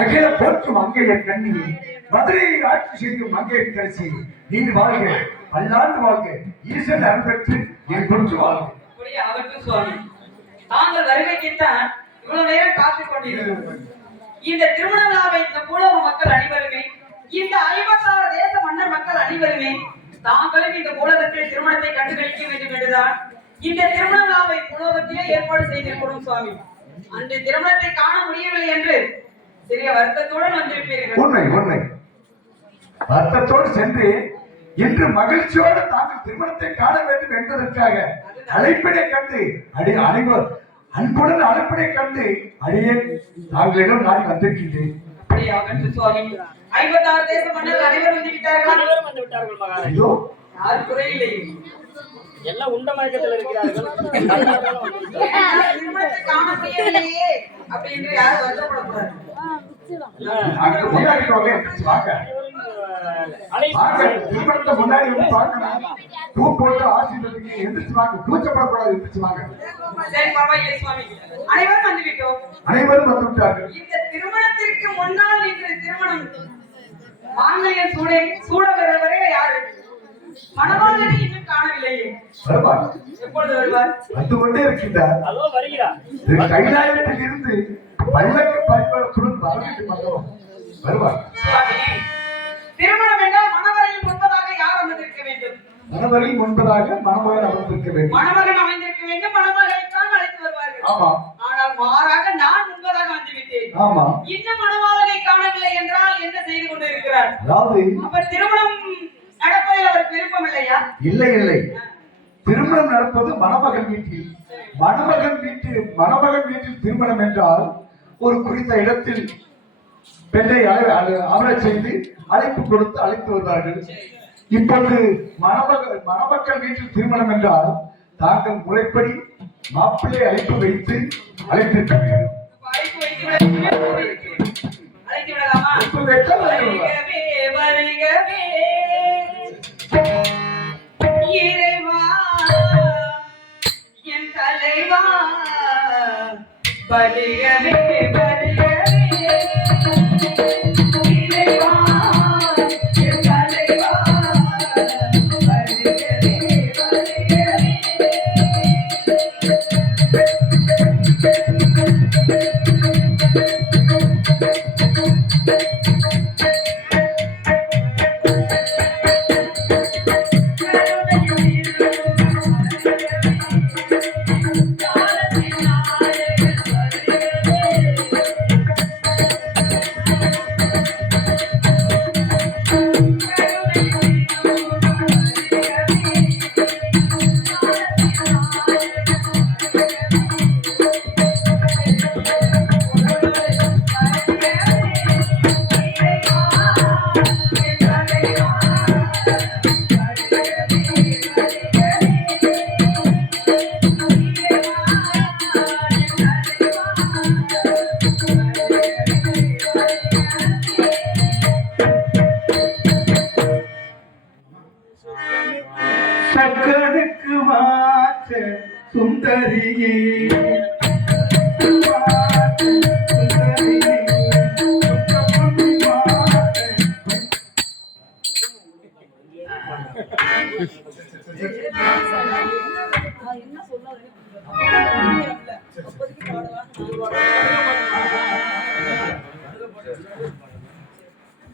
அகில போற்றும் மங்கைய கண்ணி மதுரையை ஆட்சி செய்யும் மங்கைய கரிசி நீ வாழ்க பல்லாண்டு வாழ்க ஈசன் அன்பெற்று என் தொற்று வாழ்க. ஆகட்டும் சுவாமி, தாங்கள் வருகைக்குத்தான் இவ்வளவு நேரம் காத்துக் கொண்டிருக்கிறோம். இந்த திருமண விழாவை இந்த பூலோக மக்கள் அனைவருமே, இந்த 56 தேச மன்னர் மக்கள் அனைவருமே தாங்களும் இந்த பூலகத்தில் திருமணத்தை கண்டுகளிக்க வேண்டும் என்றுதான் இந்த திருமண விழாவை பூலோகத்திலே ஏற்பாடு செய்திருக்கிறோம் சுவாமி. அந்த திருமணத்தை காண முடியவில்லை என்று சிறிய வருத்தத்துடன் வந்திருப்பீர்கள். உண்மை உண்மை, வருத்தத்தோடு சென்று இன்று மகிழ்ச்சியோடு தாங்கள் திருமணத்தை காண வேண்டும் என்பதற்காக அழைப்பினை கண்டு அனைவர் அன்புடன் அழைப்பினை கண்டு அடியே தாங்களிடம் நாடி வந்திருக்கின்றேன். சுவாமி, 56 தேச மன்னர்கள் அனைவரும் வந்து விட்டார்கள் மகாராஜா. யாரும் குறையில்லை, எல்லாம் உண்ட மயக்கத்தில் இருக்கிறார்கள். திருமணத்தை காண முடியவில்லையே அப்படி என்று யாரும் வருத்தப்படக்கூடாது. முன்னாடி வந்து பார்க்கணும், பூ போட்டு ஆசீர்வதிக்கு எந்திரிச்சு வாங்க, கூச்சப்படக்கூடாது, எந்திரிச்சு வாங்க. சரி பரவாயில்லை சுவாமி, அனைவரும் வந்து விட்டோம். அனைவரும் வந்து விட்டார்கள். இந்த திருமணத்திற்கு முன்னால் இன்று திருமணம் மாங்கல்யம் சூட வரை யாரு மணவாளனை இன்னும் காணவில்லையே. வருவார், எப்பொழுது வருவார்? வந்து கொண்டே இருக்கின்றார். அதோ வருகிறார். கைலாயத்தில் இருந்து பல்லக்கு பரிபாலத்துடன் வரவேற்று வந்தோம். வருவார். திருமணம் என்றால் மணவரையில் முன்பதாக யார் அமர்ந்திருக்க வேண்டும்? மணவரையில் முன்பதாக மணமகன் அமர்ந்திருக்க வேண்டும். மணமகன் அமைந்திருக்க வேண்டும், மணமகளைத்தான் அழைத்து வருவார்கள். ஆமா. ஆனால் மாறாக நான் முன்பதாக வந்து விட்டேன். ஆமா. இன்னும் மணவாளனை காணவில்லை என்றால் என்ன செய்து கொண்டிருக்கிறார்? அதாவது அப்ப திருமணம் நடப்பதில் அவருக்கு விருப்பம் இல்லையா? இல்லை இல்லை, திருமணம் நடப்பது மணமகன் வீட்டில். மணமகன் வீட்டில் திருமணம் என்றால் ஒரு குறித்த இடத்தில் பெண்ணை அமரச் செய்து அழைப்பு கொடுத்து அழைத்து வருவார்கள். இப்பொழுது மணமக்கள் வீட்டில் திருமணம் என்றால் தாங்கள் முறைப்படி மாப்பிள்ளை அழைப்பு வைத்து அழைத்திருக்க வேண்டும். பலிகவே பலிகவே இறைவா என் தலைவா பலிகவே பலிகவே. சக்கனுக்கு மாற்ற சுந்தரியே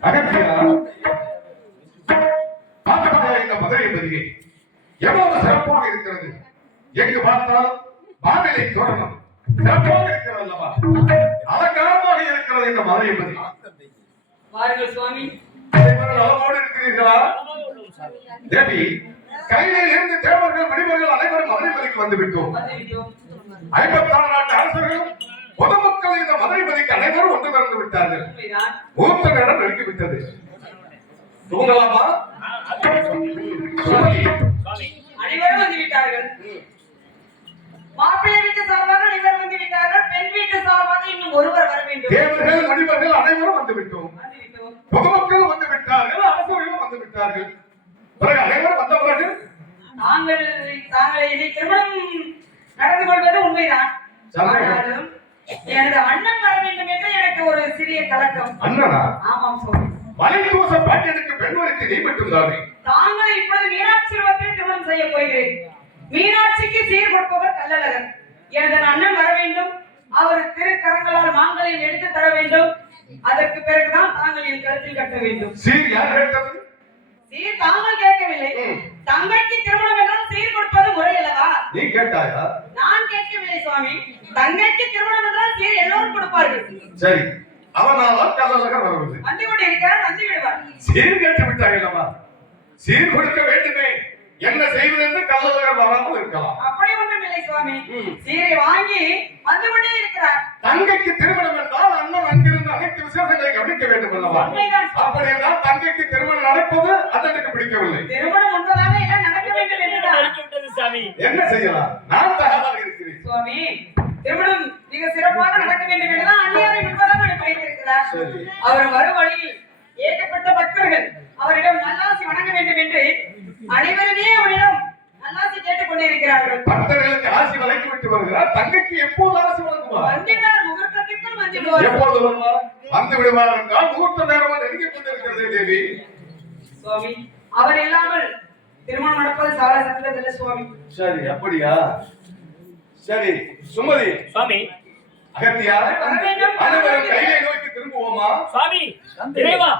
அகத்தியா இந்த மதுரை பதிகை எவ்வளவு சிறப்பாக இருக்கிறது. எங்கு பார்த்தால் வானிலை தோரணம் சிறப்பாக இருக்கிறது அல்லவா? அலங்காரமாக இருக்கிறது இந்த மதுரை பதிகை. பாருங்கள் சுவாமி, நலமோடு இருக்கிறீர்களா? தேவி, கையில் இருந்து தேவர்கள் மனிதர்கள் அனைவரும் மதுரை பதிக்கு வந்து விட்டோம். 56 நாட்டு அரசர்களும் பொதுமக்கள் இந்த மதுரை பதிக்கு அனைவரும் ஒன்று திறந்து விட்டார்கள். மூத்த நேரம் நெருங்கிவிட்டது. தூங்கலாமா? அனைவரும் வந்து விட்டார்கள். மாப்பிள்ளை வீட்டு சார்பாக இவர் வந்து விட்டார்கள், பெண் வீட்டு சார்பாக இன்னும் ஒருவர் வர வேண்டும். தேவர்கள் மனிதர்கள் அனைவரும் வந்து விட்டோம். வந்து விட்டோம். பொதுமக்கள் வந்து விட்டார்கள், அரசர்களும் வந்து விட்டார்கள். பிறகு அனைவரும் வந்த பிறகு தாங்கள் என்னை திருமணம் நடந்து கொள்வது உண்மைதான். சந்தேகம். ஆனாலும் எனது அண்ணன் வர வேண்டும் என்று எனக்கு ஒரு சிறிய கலக்கம். அண்ணனா? ஆமாம் சுவாமி. மலைக்கோச பாட்டியனுக்கு பெண்வருக்கு நீ மட்டும் தானே? தாங்கள் இப்பொழுது மீனாட்சி ரூபத்தில் திருமணம் செய்ய போகிறேன். மீனாட்சிக்கு சீர் கொடுப்பவர் கள்ளழகர். எனது அண்ணன் வர வேண்டும். அவர் திருக்கரங்களால் மாங்கல்யம் எடுத்து தர வேண்டும். அதற்கு பிறகுதான் தாங்கள் என் கழுத்தில் கட்ட வேண்டும். சீர் யார் கேட்டது? சீர் தாங்கள் கேட்கவில்லை. தங்கைக்கு திருமணம் என்றால் சீர் கொடுப்பது முறை அல்லவா? நீ கேட்டாயா? நான் கேட்கவில்லை சுவாமி. தங்கைக்கு திருமணம் என்றால் சீர் எல்லோரும் கொடுப்பார்கள். சரி, அவனால கள்ளழகர் வரவில்லை. வந்து கொண்டிருக்கிறார், வந்து விடுவார். சீர் கேட்டு விட்டாயல்லவா? சீர் கொடுக்க வேண்டுமே, என்ன செய்வது என்று கள்ளழகர் வராமல் இருக்கலாம். அப்படி ஒன்றும் இல்லை சுவாமி. சீரை வாங்கி வந்து கொண்டே இருக்கிறார். தங்கைக்கு திருமணம் என்றால் அண்ணன் அங்கிருந்து அனைத்து விசேஷங்களை கவனிக்க வேண்டும் அல்லவா? உண்மைதான். அப்படி என்றால் தங்கைக்கு திருமணம் நடப்பது அண்ணனுக்கு பிடிக்கவில்லை. திருமணம் ஒன்பதாக என்ன நடக்க வேண்டும் என்றுதான். விட்டது சாமி. என்ன செய்யலாம்? நான் தயாராக இருக்கிறேன். சுவாமி, திருமணம் மிக சிறப்பாக நடக்க வேண்டும் என்றுதான் அந்நியாரை முன்பதாக எனக்கு வைத்திருக்கிறார். சரி. அவர் வரும் வழியில் ஏகப்பட்ட பக்தர்கள் அவரிடம் நல்லாசி வணங்க வேண்டும் என்று அனைவருமே அவரிடம் நல்லாசி கேட்டுக் கொண்டிருக்கிறார்கள். பக்தர்களுக்கு ஆசி வழங்கி விட்டு வருகிறார். தங்கைக்கு எப்போது ஆசி வழங்குவார்? வந்துவிட்டார், முகூர்த்தத்திற்குள் வந்து விடுவார். எப்போது வருவார்? வந்து விடுவார் என்றால் முகூர்த்த நேரமாக நெருங்கிக் கொண்டிருக்கிறது தேவி. சுவாமி, அவர் இல்லாமல் திருமணம் நடப்பது சால சிறந்ததில்லை சுவாமி. சரி, அப்படியா? சரி, சுமதி, சுவாமி, அகத்தியா, அனைவரும் கையை நோக்கி திரும்புவோமா? சுவாமி, இறைவா,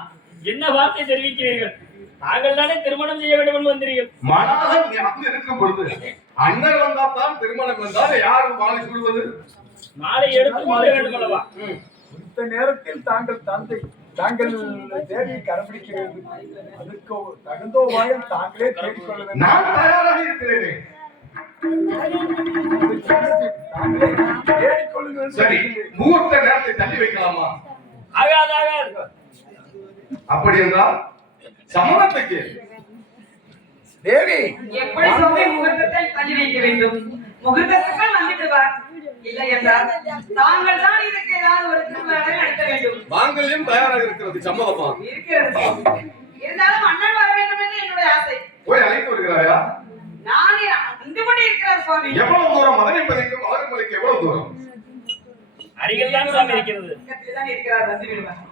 என்ன வார்த்தை தெரிவிக்கிறீர்கள்? நாங்கள் தானே திருமணம் செய்ய வேண்டும் என்று வந்தீர்கள். மனாதன் வந்து இருக்கும் பொழுது அண்ணன் வந்தால்தான் திருமணம் என்றால் யாரும் வாழை சொல்வது? நாளை எடுத்து கொள்ள வேண்டும் அல்லவா? இந்த நேரத்தில் தாங்கள் தேவியை கடைபிடிக்க வேண்டும். அதற்கு ஒரு தகுந்த உபாயம் தாங்களே தேடிக்கொள்ள வேண்டும். நான் தயாராக இருக்கிறேனே. தாங்களே தேடிக்கொள்ளுங்கள். சரி, முகூர்த்த நேரத்தை தள்ளி வைக்கலாமா? ஆகாது, ஆகாது. அப்படி என்றால் சம்மதத்துக்கு தேவி எப்படி சுவாமி முகூர்த்தத்தை தள்ளி வைக்க வேண்டும்? முகூர்த்தத்துக்குள் வந்துடுவார். இல்லை என்றால் தாங்கள் தான் இதுக்கு ஏதாவது ஒரு திருவிழாவை நடத்த வேண்டும். மாங்கல்யம் தயாராக இருக்கிறது, சம்மதமா? இருக்கிறது சுவாமி. இருந்தாலும் அண்ணன் வர வேண்டும் என்று என்னுடைய ஆசை. போய் அழைத்து வருகிறாயா? நான் வந்து கொண்டே இருக்கிறார் சுவாமி. எவ்வளவு தூரம்? மதுரைமலைக்கும் மதுரைமலைக்கு எவ்வளவு தூரம்? அருகில் தான் சுவாமி இருக்கிறது. பக்கத்தில் தான் இருக்கிறார், வந்து விடுவார்.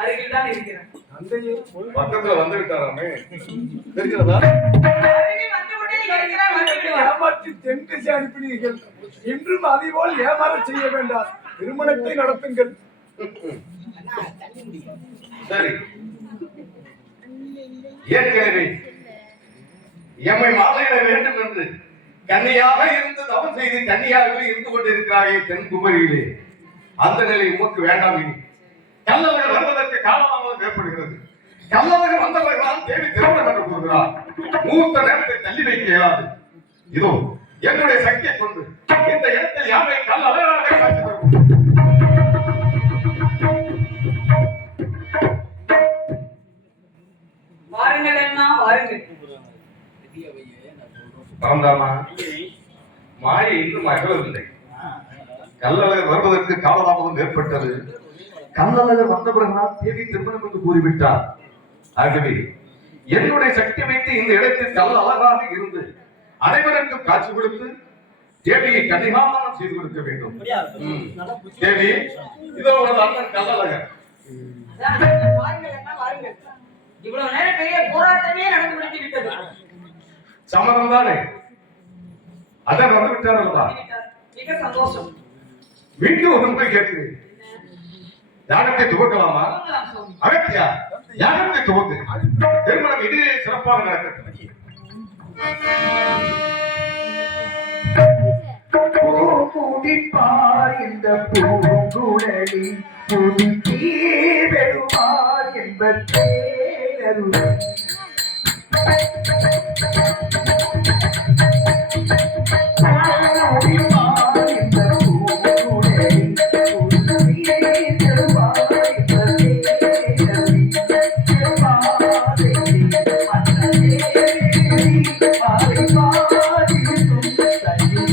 அருகில் தான் இருக்கிறார். தந்தையே பக்கத்துல வந்து விட்டாராமே, தெரிகிறதா? அருகில் வந்து கொண்டே இருக்கிறார், வந்து விடுவார். ஏமாற்றி தென் திசை அனுப்பினீர்கள். இன்றும் அதேபோல் ஏமாற செய்ய வேண்டாம். திருமணத்தை நடத்துங்கள். சரி, ஏற்கனவே எம்மை மாலையிட வேண்டும் என்று கன்னியாக இருந்து தவம் செய்து கன்னியாகவே இருந்து கொண்டிருக்கிறாயே தென்குமரியிலே, அந்த நிலை உமக்கு வேண்டாம். இனி கள்ளழகர் வருவதற்கு காலமாக ஏற்படுகிறது. கள்ளழகர் வந்தவர்களால் தேவி திருமணம் என்று கூறுகிறார். முகூர்த்த நேரத்தை தள்ளி வைக்க இயலாது. இதோ என்னுடைய சக்தியை கொண்டு இந்த இடத்தில் யாரை கள்ளழகராக காட்சி தரும். வாருங்கள் அண்ணா, வாருங்கள். பரந்தாமா, மாயை இன்னும் அகலவில்லை. கள்ளழகர் வருவதற்கு காலதாமதம் ஏற்பட்டது. கள்ளழகர் வந்த பிறகுதான் தேவி திருமணம் என்று கூறிவிட்டார். ஆகவே என்னுடைய சக்தி வைத்து இந்த இடத்தில் கல் அழகாக இருந்து அனைவருக்கும் காட்சி கொடுத்து தேவியை கன்னிகாதானம் செய்து கொடுக்க வேண்டும். தேவி, இதோ ஒரு அண்ணன் கள்ளழகர். வாருங்கள் அண்ணா, வாருங்கள். இவ்வளவு நேரம் பெரிய போராட்டமே நடந்து முடித்து விட்டது. சம்மதம் தானே? அதான் வந்து விட்டாரல்லா. மிக சந்தோஷம். மீண்டும் ஒரு முறை கேட்கிறேன், யாகத்தை துவக்கலாமா? அகத்தியா, யாகத்தை துவக்கு. திருமணம் இடையே சிறப்பாக நடக்கிறது. பூமுடிப்பார் இந்த பூங்குழலி புதுக்கி வெறுவார் என்பர் பேரருளி பூமுடிப்பார் இந்த பூங்குழலி புதுக்கி வெறுவார் என்பர் பேரருளி பாதை மன்னே பாதை பாதிக்கும் தண்ணி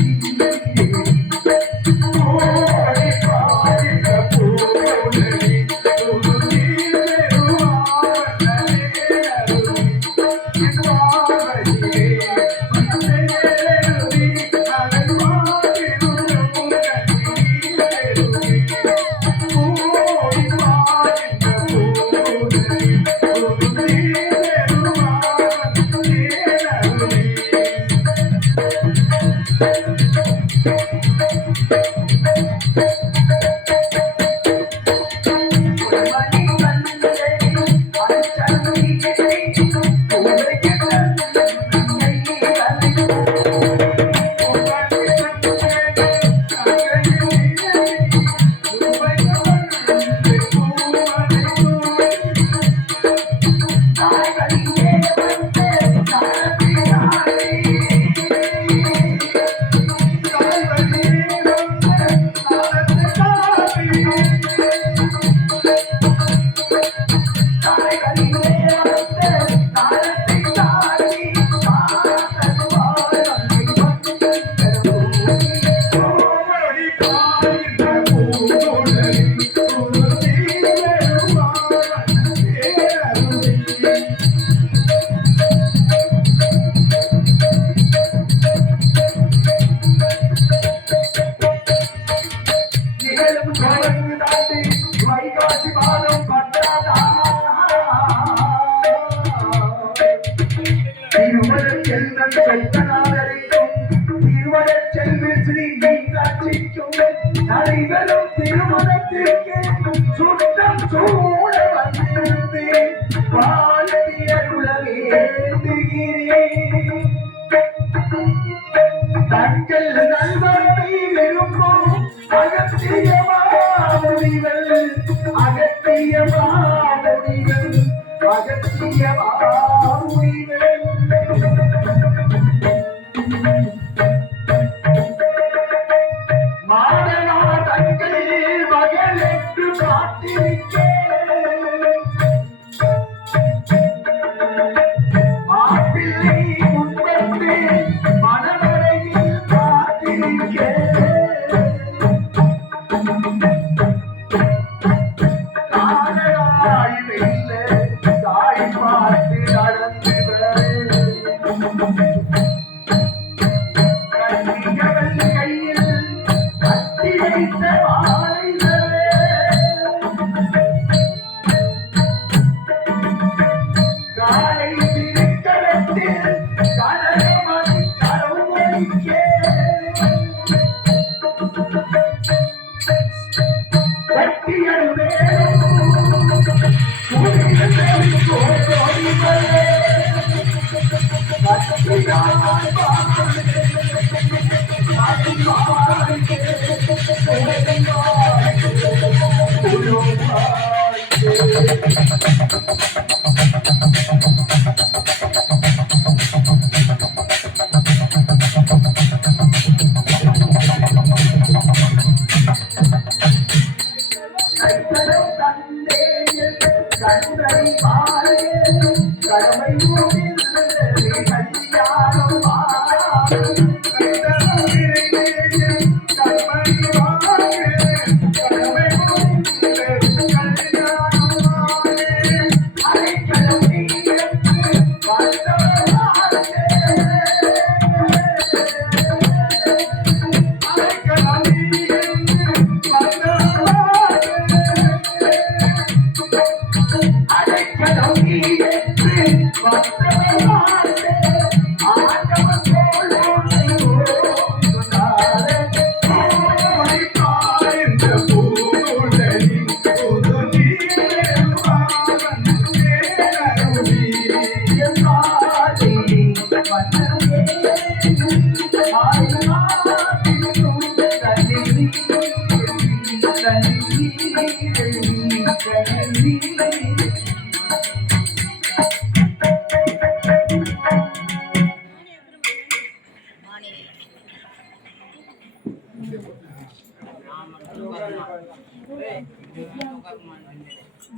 நடைபெறும் திருமணத்திற்கு சுற்றம் சூழ வந்து வாழ்த்தியருள வேண்டுகிறேன். தங்கள் நல்வரவை விரும்பும் அகத்தியமா முடிகள் அகத்தியமா முடிகள் அகத்தியமா முடிகள் மாதனார் தங்கள் மகள் என்று காத்திருக்கிறேன். மாப்பிள்ளை முன்பத்து மணவரையில் காத்திருக்கிறேன். காதலாய் வெல்ல தாய் பார்த்து நடந்து கண்ணியவள் கையில் கட்டி வைத்த மாலைகளே காலை திருக்கடத்தில் கனகமணி கரவொலிக்கே கட்டியல் மேலும் குடியில் கோரோடிகளே கட்டியாய் கண்டை பாரு கடமை கல்யாணம்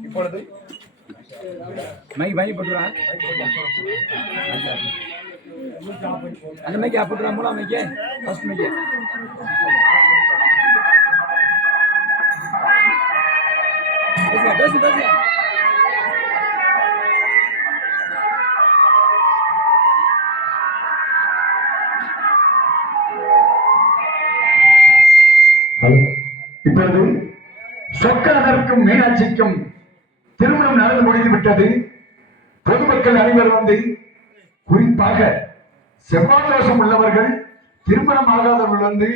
இப்பொழுது மை போட்டுறா அந்த மைக்கு போட்டுறா மூலம் மைக்கு ஃபர்ஸ்ட் மைக்கு பேசு பேசு இப்பொழுது சொக்கநாதருக்கும் மீனாட்சிக்கும் திருமணம் நடந்து முடிந்து விட்டது. பொதுமக்கள் அனைவரும் வந்து குறிப்பாக செவ்வாய் தோஷம் உள்ளவர்கள் திருமணம் ஆகாதவர்கள் வந்து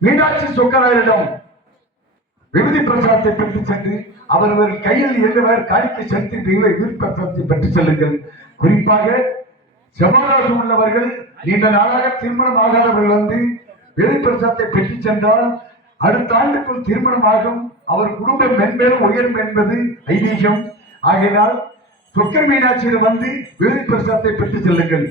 மீனாட்சி சொக்கராயரிடம் விபூதி பிரசாதத்தை பெற்று சென்று அவரவர் கையில் இருந்தவர் காணிக்கை செலுத்தி விபூதி பிரசாதத்தை பெற்று செல்லுங்கள். குறிப்பாக செவ்வாய் உள்ளவர்கள் நீண்ட நாளாக திருமணம் ஆகாதவர்கள் வந்து விபூதி பிரசாதத்தை பெற்று சென்றால் அடுத்த ஆண்டுக்குள் திருமணமாகும், அவர் குடும்பம் மென்மேலும் உயரும் என்பது ஐதீகம். ஆகையினால் சொக்கர் மீனாட்சியிடம் வந்து விபூதி பிரசாதத்தை பெற்று செல்லுங்கள்.